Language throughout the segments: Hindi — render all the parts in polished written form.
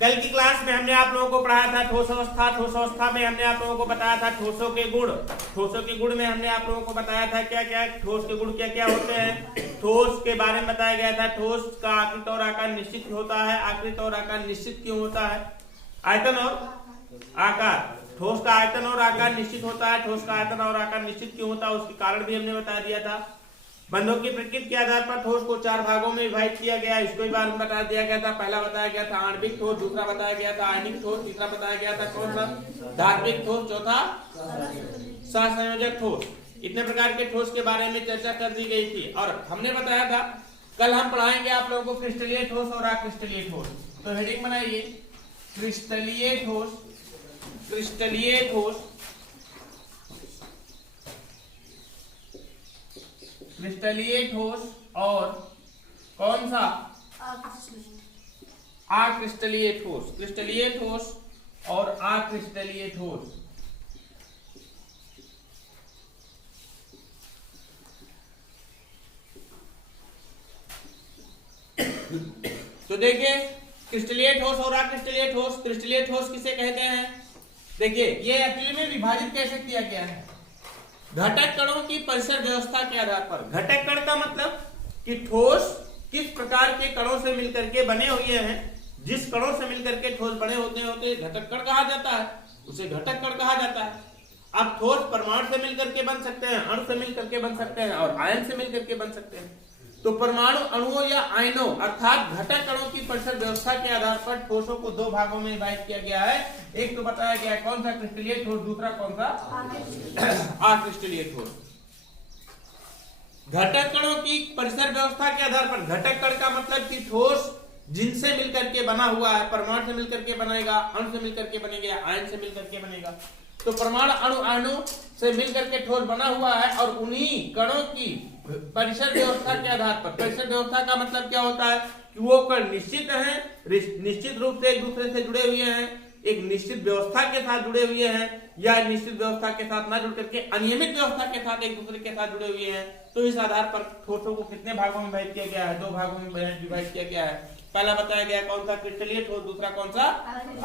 कल की क्लास में हमने आप लोगों को पढ़ाया था ठोस अवस्था। ठोस अवस्था में हमने आप लोगों को बताया था ठोसों के गुण। ठोसों के गुण में हमने आप लोगों को बताया था क्या क्या ठोस के गुण क्या क्या होते हैं। ठोस के बारे में बताया गया था ठोस का आकृति और आकार निश्चित होता है। आकृति और आकार निश्चित क्यों होता है? आयतन और आकार। ठोस का आयतन और आकार निश्चित होता है। ठोस का आयतन और आकार निश्चित क्यों होता है उसके कारण भी हमने बता दिया था। बंधों की प्रकृति के आधार पर ठोस को 4 भागों में विभाजित किया गया, इसको भी बार बता दिया गया था। पहला बताया गया था आणविक ठोस, दूसरा बताया गया था आयनिक ठोस, तीसरा बताया गया था कौन सा? धात्विक ठोस, चौथा सहसंयोजक ठोस। इतने प्रकार के ठोस के बारे में चर्चा कर दी गई थी और हमने बताया था कल हम पढ़ाएंगे आप लोगों को क्रिस्टलीय ठोस और अक्रिस्टलीय ठोस। तो हेडिंग बनाइए क्रिस्टलीय ठोस, क्रिस्टलीय ठोस, क्रिस्टलीय ठोस और कौन सा? अक्रिस्टलीय ठोस। क्रिस्टलीय ठोस और अक्रिस्टलीय ठोस। तो देखिए क्रिस्टलीय ठोस और अक्रिस्टलीय ठोस। क्रिस्टलीय ठोस किसे कहते हैं? देखिए ये एक्चुअली में विभाजित कैसे किया गया है? घटक कणों की परिसर व्यवस्था के आधार पर। घटक कण का मतलब कि ठोस किस प्रकार के कणों से मिलकर के बने हुए हैं। जिस कणों से मिलकर के ठोस बने होते हैं घटक कण कहा जाता है, उसे घटक कण कहा जाता है। अब ठोस परमाणु से मिलकर के बन सकते हैं, अणु से मिलकर के बन सकते हैं और आयन से मिलकर के बन सकते हैं। तो परमाणु अणुओं या आयनों अर्थात घटक कणों की परिसर व्यवस्था के आधार पर ठोसों को 2 भागों में विभाजित किया गया है। एक तो बताया गया है कौन सा? क्रिस्टलीय ठोस, दूसरा कौन सा? अक्रिस्टलीय ठोस। घटक कणों की परिसर व्यवस्था के आधार पर। घटक कण का मतलब कि ठोस जिनसे मिलकर के बना हुआ है, परमाणु से मिलकर के बनेगा, अणु से मिलकर के बनेगा, आयन से मिलकर के बनेगा। तो परमाणु अणु आयनों से मिलकर के ठोस बना हुआ है और उन्हीं कणों की परिसर व्यवस्था के आधार पर। परिसर व्यवस्था का मतलब क्या होता है कि वो कण निश्चित हैं, निश्चित रूप से एक दूसरे से जुड़े हुए हैं, एक निश्चित व्यवस्था के साथ जुड़े हुए हैं, या निश्चित व्यवस्था के साथ न जुड़ करके अनियमित व्यवस्था के साथ एक दूसरे के साथ जुड़े हुए हैं। तो इस आधार पर ठोसों को कितने भागों में विभाजित किया गया है? 2 भागों में विभाजित किया गया है। पहला बताया गया कौन सा? क्रिस्टलीय ठोस, दूसरा कौन सा?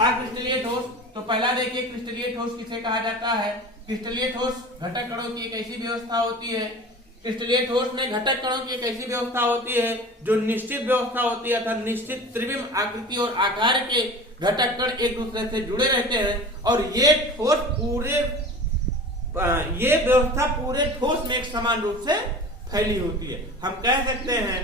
अक्रिस्टलीय ठोस। तो पहला देखिए क्रिस्टलीय ठोस किसे कहा जाता है? क्रिस्टलीय ठोस घटक कणों की एक ऐसी व्यवस्था होती है। क्रिस्टलीय ठोस में घटक कणों की एक ऐसी व्यवस्था होती है जो निश्चित व्यवस्था होती है अर्थात निश्चित त्रिविम आकृति और आकार के घटक कण एक दूसरे से जुड़े रहते हैं और ये ठोस ये व्यवस्था पूरे ठोस में एक समान रूप से फैली होती है। हम कह सकते हैं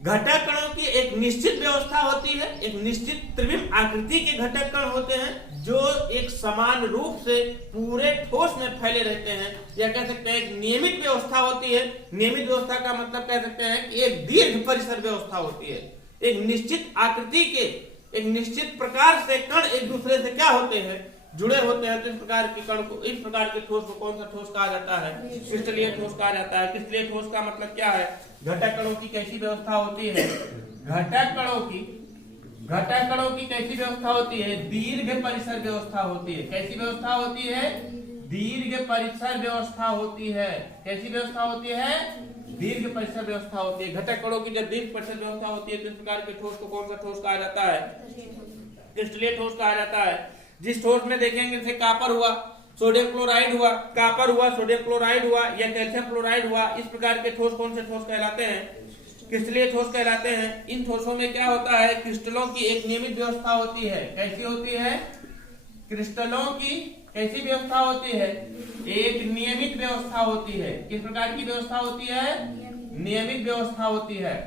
घटक कणों की एक निश्चित व्यवस्था होती है, एक निश्चित त्रिविम आकृति के घटक कण होते हैं जो एक समान रूप से पूरे ठोस में फैले रहते हैं, या कह सकते हैं एक नियमित व्यवस्था होती है। नियमित व्यवस्था का मतलब कह सकते हैं कि एक दीर्घ परिसर व्यवस्था होती है। एक निश्चित आकृति के एक निश्चित प्रकार से कण एक दूसरे से क्या होते हैं? जुड़े होते हैं। तो इस प्रकार के कण को, इस प्रकार के ठोस को कौन सा ठोस कहा जाता है? क्रिस्टलीय ठोस कहा जाता है। क्रिस्टलीय ठोस का मतलब क्या है? घटक कणों की कैसी व्यवस्था होती है? घटक कणों की कैसी व्यवस्था होती है? दीर्घ परिसर व्यवस्था होती है। कैसी व्यवस्था होती है? दीर्घ परिसर व्यवस्था होती है। कैसी व्यवस्था होती है? दीर्घ परिसर व्यवस्था होती है। घटक कणों की जब दीर्घ परिसर व्यवस्था होती है तो इस प्रकार के ठोस को कौन सा ठोस कहा जाता है? क्रिस्टलीय ठोस कहा जाता है। जिस ठोस में देखेंगे जैसे कापर हुआ, सोडियम क्लोराइड हुआ, कापर हुआ, सोडियम क्लोराइड हुआ या कैल्शियम क्लोराइड हुआ, इस प्रकार के ठोस कौन से ठोस कहलाते हैं? क्रिस्टलीय ठोस कहलाते हैं। इन ठोसों में क्या होता है? क्रिस्टलों की एक नियमित व्यवस्था होती है। कैसी होती है? क्रिस्टलों की कैसी व्यवस्था होती है? एक नियमित व्यवस्था होती है। किस प्रकार की व्यवस्था होती है? नियमित व्यवस्था होती है।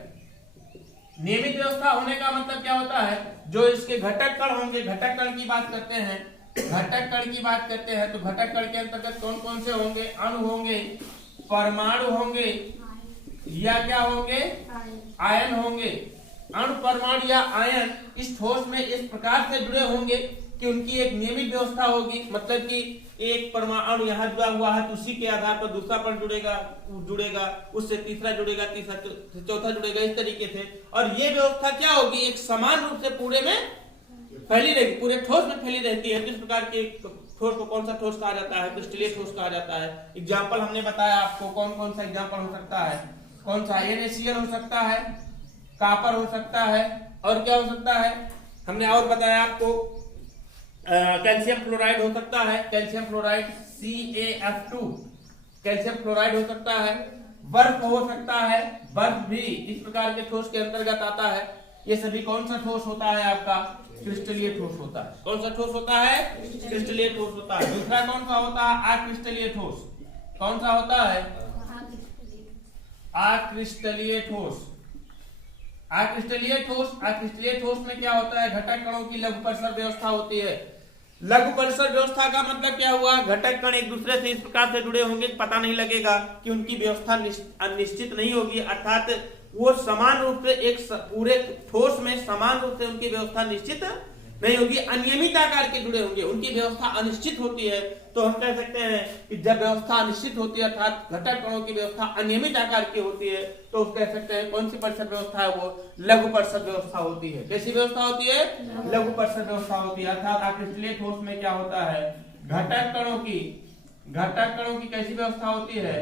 नियमित व्यवस्था होने का मतलब क्या होता है? जो इसके घटक कण होंगे, घटक कण की बात करते हैं, घटक कण की बात करते हैं तो घटक कण के अंतर्गत कौन कौन से होंगे? अणु होंगे, परमाणु होंगे, या क्या होंगे? आयन होंगे। अणु, परमाणु या आयन इस ठोस में इस प्रकार से जुड़े होंगे कि उनकी एक नियमित व्यवस्था होगी। मतलब कि एक परमाणु यहाँ जुड़ा हुआ है तो उसी के आधार पर दूसरा पर जुड़ेगा, उससे तीसरा जुड़ेगा, तीसरा चौथा जुड़ेगा, इस तरीके से। और ये व्यवस्था क्या होगी? एक समान रूप से पूरे में फैली रहेगी, पूरे ठोस में फैली रहती है। किस प्रकार के ठोस को कौन सा ठोस कहा जाता है? क्रिस्टलीय ठोस कहा जाता है। एग्जाम्पल हमने बताया आपको, कौन कौन सा एग्जाम्पल हो सकता है? कौन सा? NaCl हो सकता है, कॉपर हो सकता है, और क्या हो सकता है, हमने और बताया आपको, कैल्शियम फ्लोराइड हो सकता है, calcium fluoride CaF2 calcium fluoride हो सकता है, बर्फ हो सकता है, बर्फ भी इस प्रकार के ठोस के अंतर्गत आता है। ये सभी कौन सा ठोस होता है आपका, क्रिस्टलीय ठोस होता है। कौन सा ठोस होता है, क्रिस्टलीय ठोस होता है। दूसरा कौन सा होता है, अक्रिस्टलीय ठोस। कौन सा होता है, अक्रिस्टलीय ठोस। अक्रिस्टलीय ठोस, अक्रिस्टलीय ठोस में क्या होता है, घटक कणों की लघु परिसर व्यवस्था होती है। लघु परिसर व्यवस्था का मतलब क्या हुआ, घटक कण एक दूसरे से इस प्रकार से जुड़े होंगे, पता नहीं लगेगा कि उनकी व्यवस्था निश्चित नहीं होगी, अर्थात वो समान रूप से एक पूरे ठोस में समान रूप से उनकी व्यवस्था निश्चित नहीं होगी, अनियमित आकार के जुड़े होंगे, उनकी व्यवस्था अनिश्चित होती है। तो हम कह सकते हैं कि जब व्यवस्था अनिश्चित होती है अर्थात घटक कणों की व्यवस्था अनियमित आकार की होती है, तो कह सकते हैं कौन सी परिसर व्यवस्था है, वो लघु परिसर व्यवस्था होती है। कैसी व्यवस्था होती है, लघु परिसर व्यवस्था होती है। अर्थात अक्रिस्टलीय ठोस में क्या होता है, घटक कणों की कैसी व्यवस्था होती है,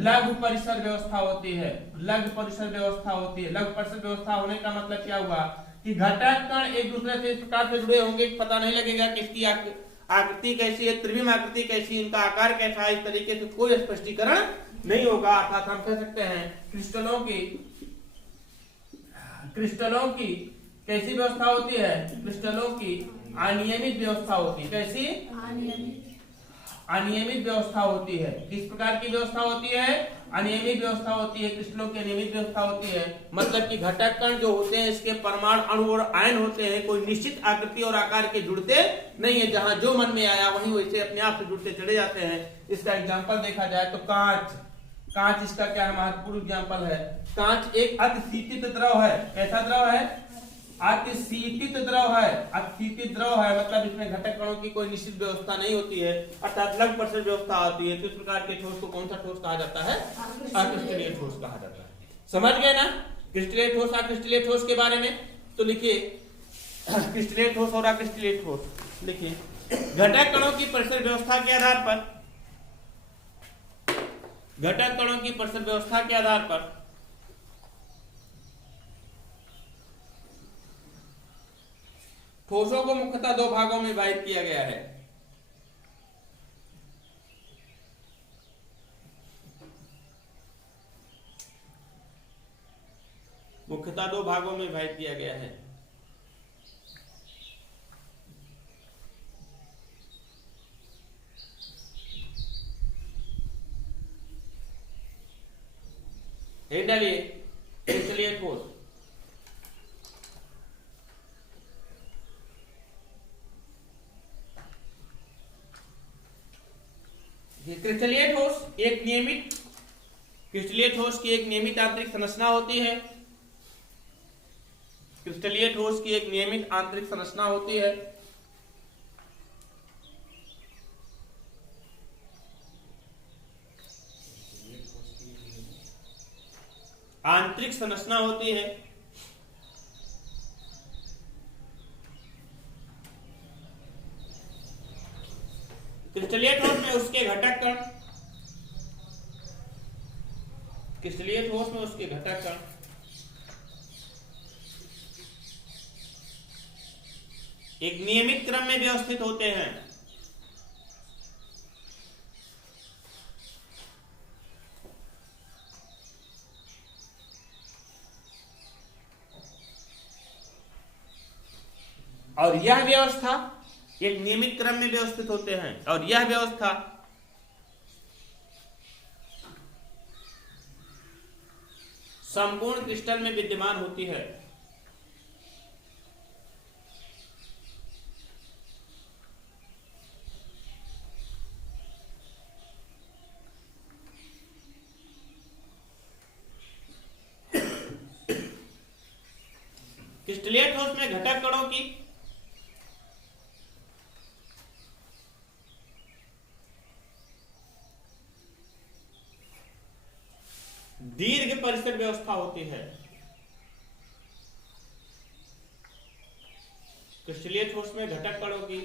लघु परिसर व्यवस्था होती है। लघु परिसर व्यवस्था होती है। लघु परिसर व्यवस्था होने का मतलब क्या हुआ कि घटक कण एक दूसरे से इस प्रकार से जुड़े होंगे, पता नहीं लगेगा कि इसकी आकृति कैसी है, त्रिविम आकृति कैसी, इनका आकार कैसा है, इस तरीके से कोई स्पष्टीकरण नहीं होगा। अर्थात हम कह सकते हैं क्रिस्टलों की कैसी व्यवस्था होती है, क्रिस्टलों की अनियमित व्यवस्था होती है। कैसी, अनियमित व्यवस्था होती है। किस प्रकार की व्यवस्था होती है, अनियमित व्यवस्था होती है। क्रिस्टलों की अनियमित व्यवस्था होती है, मतलब कि घटक कण जो होते हैं इसके परमाणु, अणु और आयन होते हैं, कोई निश्चित आकृति और आकार के जुड़ते नहीं है, जहां जो मन में आया वहीं वैसे अपने आप से जुड़ते चले जाते हैं। इसका एग्जाम्पल देखा जाए तो कांच इसका क्या है, महत्वपूर्ण एग्जाम्पल है। कांच एक अतिशीतित द्रव है। कैसा द्रव है, अतिशीतित द्रव है। अतिशीतित द्रव है मतलब इसमें घटक कणों की कोई निश्चित व्यवस्था नहीं होती है, अर्थात लघु परिसर व्यवस्था होती है। तो इस प्रकार के ठोस को कौन सा ठोस कहा जाता है, अक्रिस्टलीय ठोस कहा जाता है। समझ गए ना क्रिस्टलीय ठोस अक्रिस्टलीय ठोस के बारे में। तो लिखिए क्रिस्टलीय ठोस और अक्रिस्टलीय ठोस लिखिए। घटक कणों की परिसर व्यवस्था के आधार पर, घटक कणों की परिसर व्यवस्था के आधार पर ठोसों को मुख्यतः दो भागों में विभाजित किया गया है। मुख्यतः दो भागों में विभाजित किया गया है। डालिए क्रिस्टलीय ठोस। क्रिस्टलीय ठोस एक नियमित, क्रिस्टलीय ठोस की एक नियमित आंतरिक संरचना होती है। क्रिस्टलीय ठोस की एक नियमित आंतरिक संरचना होती है। आंतरिक संरचना होती है। क्रिस्टलीय ठोस में उसके घटक कण, क्रिस्टलीय ठोस में उसके घटक कण एक नियमित क्रम में व्यवस्थित होते हैं। और यह व्यवस्था एक नियमित क्रम में व्यवस्थित होते हैं, और यह व्यवस्था संपूर्ण क्रिस्टल में विद्यमान होती है। क्रिस्टलीय ठोस में घटक कणों की दीर्घ परिसर व्यवस्था होती है। क्रिस्टलीय ठोस में घटक कणों की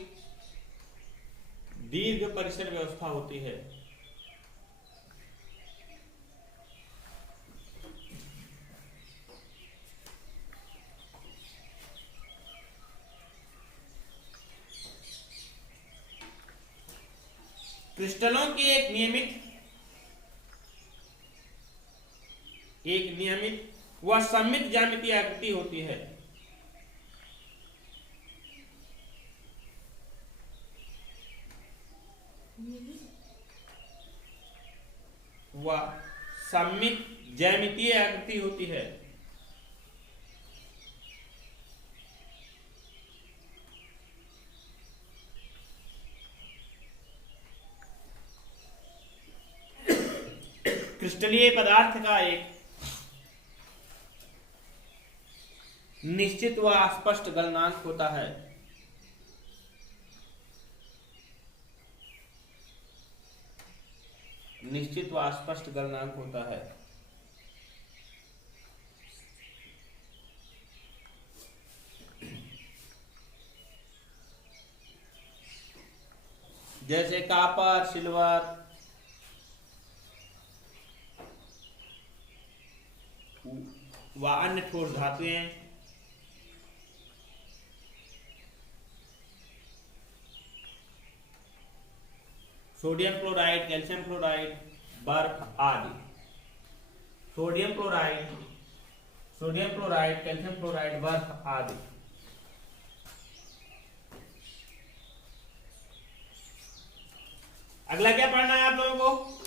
दीर्घ परिसर व्यवस्था होती है। क्रिस्टलों की एक नियमित व सममित ज्यामितीय आकृति होती है। वह सममित ज्यामितीय आकृति होती है। क्रिस्टलीय पदार्थ का एक निश्चित व स्पष्ट गलनांक होता है। निश्चित व स्पष्ट गलनांक होता है। जैसे कॉपर, सिल्वर, व अन्य ठोस धातुएं, सोडियम क्लोराइड, कैल्शियम क्लोराइड, बर्फ आदि। सोडियम क्लोराइड, कैल्शियम क्लोराइड, बर्फ आदि। अगला क्या पढ़ना है आप लोगों को?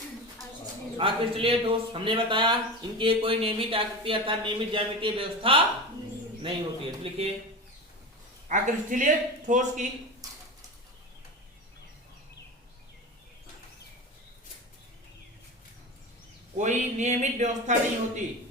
क्रिस्टलीय ठोस। हमने बताया इनकी कोई नियमित आकृति अर्थात नियमित ज्यामितीय व्यवस्था नहीं होती है। लिखिए क्रिस्टलीय ठोस की कोई नियमित व्यवस्था नहीं होती।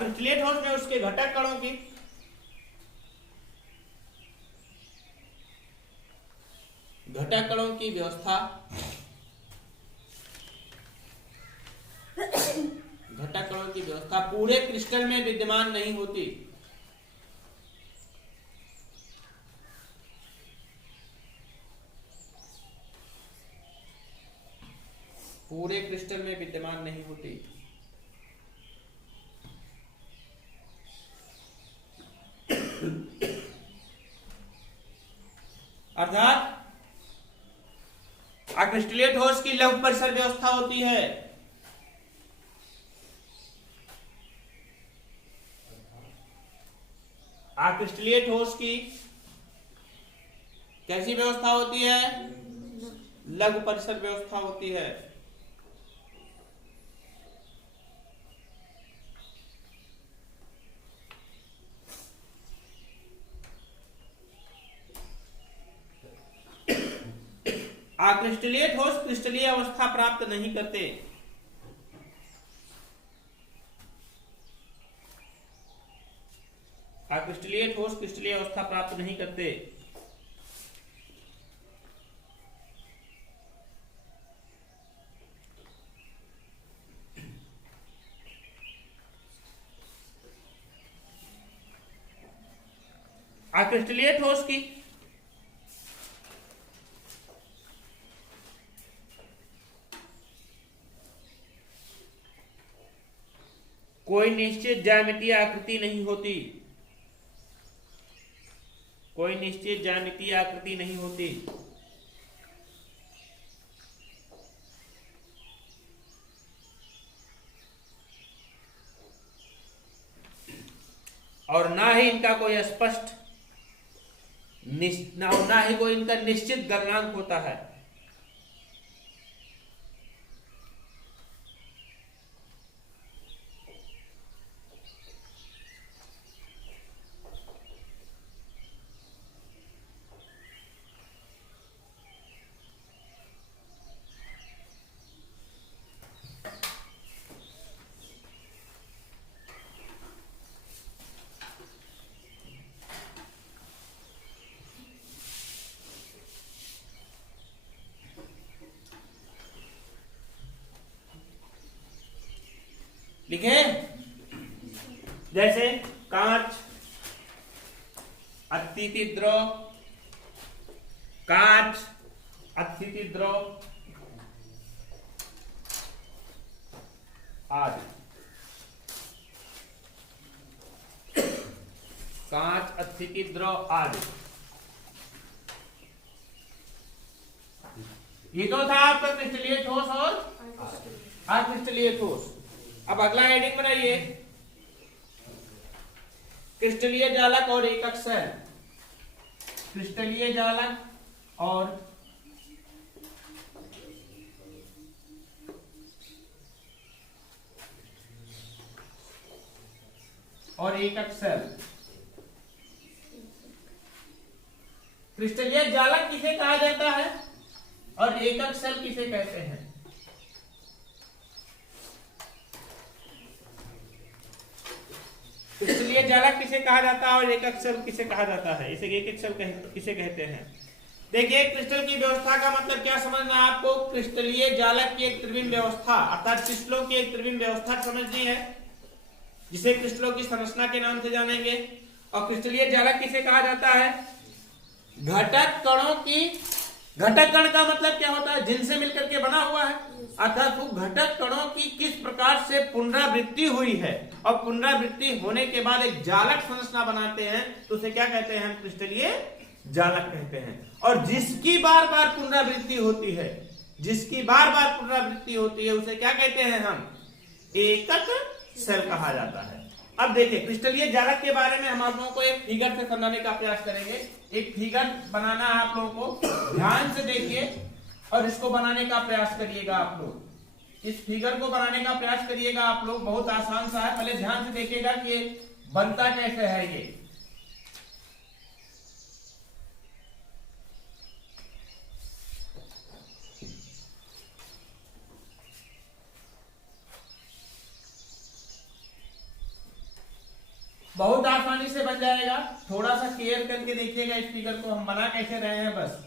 क्रिस्टलीय ठोस में उसके घटक कणों की व्यवस्था पूरे क्रिस्टल में विद्यमान नहीं होती। पूरे क्रिस्टल में विद्यमान नहीं होती। अर्थात क्रिस्टलीय ठोस की लघु परिसर व्यवस्था होती है। क्रिस्टलीय ठोस की कैसी व्यवस्था होती है? लघु परिसर व्यवस्था होती है। क्रिस्टलीय ठोस क्रिस्टलीय अवस्था प्राप्त नहीं करते। क्रिस्टलीय ठोस क्रिस्टलीय अवस्था प्राप्त नहीं करते। क्रिस्टलीय ठोस की कोई निश्चित ज्यामितीय आकृति नहीं होती। कोई निश्चित ज्यामितीय आकृति नहीं होती। और ना ही इनका कोई स्पष्ट ना ही कोई इनका निश्चित गलनांक होता है। लिखे जैसे कांच, अतिथि द्रव, कांच, अतिथि द्रव, आदि। कांच, अस्थिति, द्रव आदि। ये तो था आपका क्रिस्टलीय ठोस और अक्रिस्टलीय ठोस। अब अगला हेडिंग बनाइए, क्रिस्टलीय जालक और एकक सेल। क्रिस्टलीय जालक और एकक सेल। क्रिस्टलीय जालक किसे कहा जाता है और एकक सेल किसे कहते हैं? क्रिस्टलीय जालक किसे कहा जाता है और एकक सेल किसे कहा जाता है? इसे एकक सेल किसे कहते हैं? देखिए, क्रिस्टल की व्यवस्था का मतलब क्या समझना है आपको? क्रिस्टलीय जालक की एक त्रिविम व्यवस्था अर्थात क्रिस्टलों की एक त्रिविम व्यवस्था समझनी है, जिसे क्रिस्टलों की संरचना के नाम से जानेंगे। और क्रिस्टलीय जालक किसे कहा जाता है? घटक कणों की, घटक कण का मतलब क्या होता है? जिनसे मिलकर के बना हुआ है, अर्थात वो घटक कणों की किस प्रकार से पुनरावृत्ति हुई है और पुनरावृत्ति होने के बाद एक जालक संरचना बनाते हैं, तो उसे क्या कहते हैं? हम क्रिस्टलीय जालक कहते हैं। और जिसकी बार बार पुनरावृत्ति होती है, जिसकी बार बार पुनरावृत्ति होती है, उसे क्या कहते हैं? हम एकक सेल कहा जाता है। अब देखिए, क्रिस्टलीय जालक के बारे में हम आप लोगों को एक फिगर से समझाने का प्रयास करेंगे। एक फिगर बनाना है आप लोगों को, ध्यान से देखिए और इसको बनाने का प्रयास करिएगा आप लोग। इस फिगर को बनाने का प्रयास करिएगा आप लोग, बहुत आसान सा है। पहले ध्यान से देखिएगा कि बनता कैसे है ये। बहुत आसानी से बन जाएगा, थोड़ा सा केयर करके देखिएगा इस फिगर को हम बना कैसे रहे हैं बस।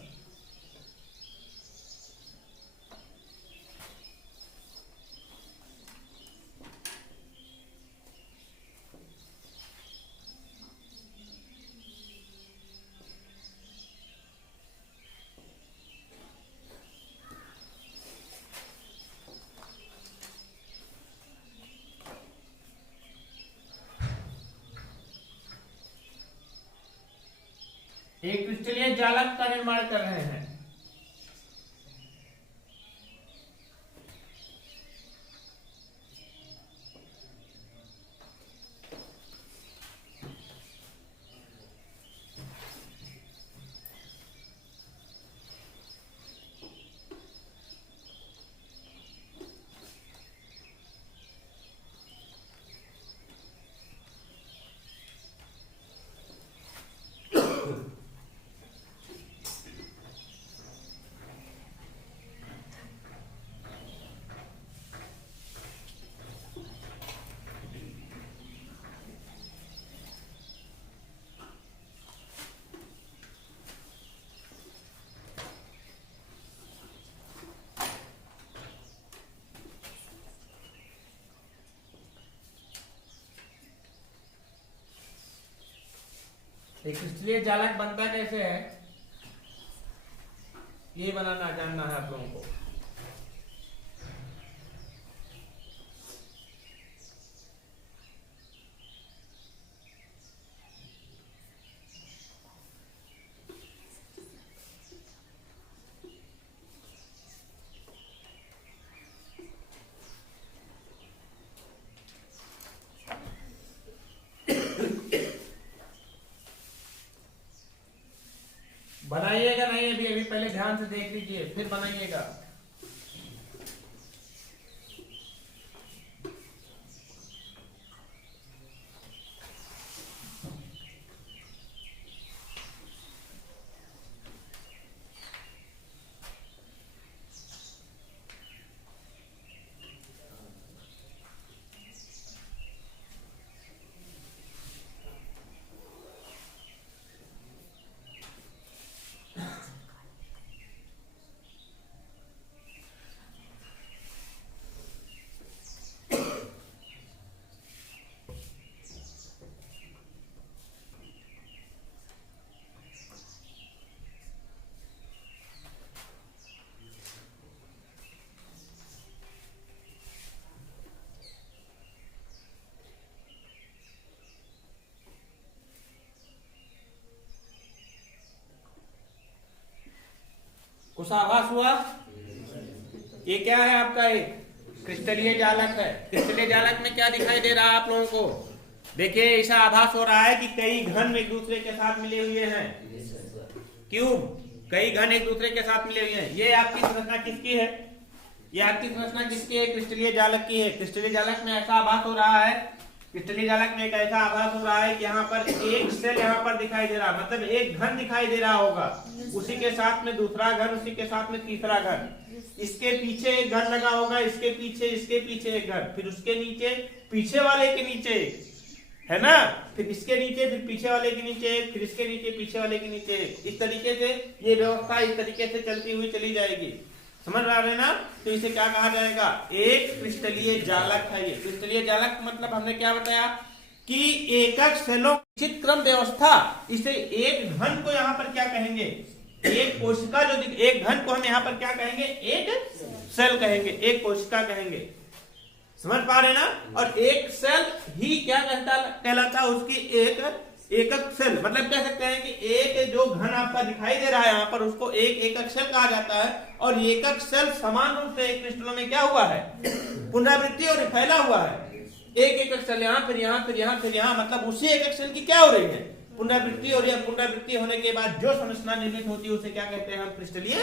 एक क्रिस्टलीय जालक का निर्माण कर रहे हैं। एक क्रिस्टलीय जालक बनता कैसे है, ये बनाना जानना है आप लोगों को। बनाइएगा नहीं अभी, अभी पहले ध्यान से देख लीजिए फिर बनाइएगा। कुछ आभास हुआ? ये क्या है आपका? एक क्रिस्टलीय जालक है। क्रिस्टलीय जालक में क्या दिखाई दे रहा है आप लोगों को? देखिए ऐसा आभास हो रहा है कि कई घन एक दूसरे के साथ मिले हुए हैं। क्यूब, कई घन एक दूसरे के साथ मिले हुए हैं। ये आपकी संरचना किसकी है? ये आपकी संरचना किसकी है? क्रिस्टलीय जालक की है। क्रिस्टलीय जालक में ऐसा आभास हो रहा है, क्रिस्टलीय जालक में एक ऐसा आभास हो रहा है कि यहाँ पर एक सेल यहाँ पर दिखाई दे रहा है, मतलब एक घन दिखाई दे रहा होगा, उसी के साथ में दूसरा घन, उसी के साथ में तीसरा घन, इसके पीछे एक घन लगा होगा, इसके पीछे एक घन, फिर उसके नीचे पीछे वाले के नीचे है ना, फिर इसके नीचे, फिर पीछे वाले के नीचे, फिर इसके नीचे पीछे वाले के नीचे। इस तरीके से ये व्यवस्था इस तरीके से चलती हुई चली जाएगी। समझ रहा है ना? तो इसे क्या कहा जाएगा? एक क्रिस्टलीय जालक है ये। क्रिस्टलीय जालक मतलब हमने क्या बताया कि एकक सेलों की निश्चित क्रम व्यवस्था। इसे एक घन को यहाँ पर क्या कहेंगे? एक कोशिका जो एक घन को हम यहाँ पर क्या कहेंगे? एक सेल कहेंगे, एक कोशिका कहेंगे। समझ पा रहे ना? और एक सेल ही क्या कहलाता है? उसकी एकक सेल, मतलब कह सकते हैं कि एक जो घन आपका दिखाई दे रहा है यहाँ पर, उसको एक एकक सेल कहा जाता है। और एकक सेल समान रूप से एक क्रिस्टलों में क्या हुआ है? पुनरावृत्ति और फैला हुआ है। एक एकक सेल यहाँ, फिर यहाँ, फिर यहाँ, फिर यहाँ, मतलब उसी एकक सेल की क्या हो रही है? पुनरावृत्ति। और यह पुनरावृत्ति होने के बाद जो संरचना निर्मित होती है उसे क्या कहते हैं? हम क्रिस्टलीय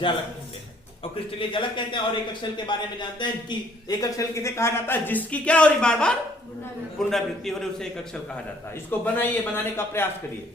जालक कहते हैं। और क्रिस्टलीय जालक कहते हैं। और एकक सेल के बारे में जानते हैं कि एकक सेल किसे कहा जाता है? जिसकी क्या हो रही? बार बार पुनरावृत्ति हो रही, उसे एकक सेल कहा जाता है। इसको बनाइए, बनाने का प्रयास करिए।